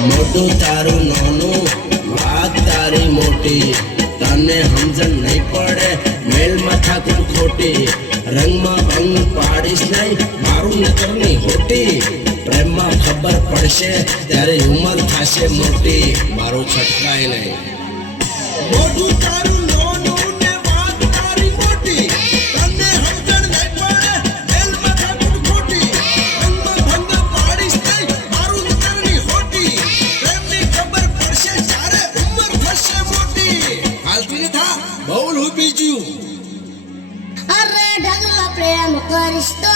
મોટું તારું નાનું વાત તારી મોટી તને સમજણ નહીં પડે મેલ માથા ખોટી રંગમાં ભંગ પાડીશ નહીં મારું નકરની હોટી પ્રેમમાં ખબર પડશે ત્યારે ઉંમર થશે મોટી મારું છટકાય નહીં મોટું તારું નાનું ને વાત તારી મોટી તને સમજણ નહીં પડે મેલ માથા ખોટી રંગમાં ભંગ પાડીશ નહીં મારું નકરની હોટી પ્રેમની ખબર પડશે ત્યારે ઉંમર થશે મોટી હાલતી થા બહુ લૂપી જ્યું અરે ઢગલો પ્રેમ કરીશ તો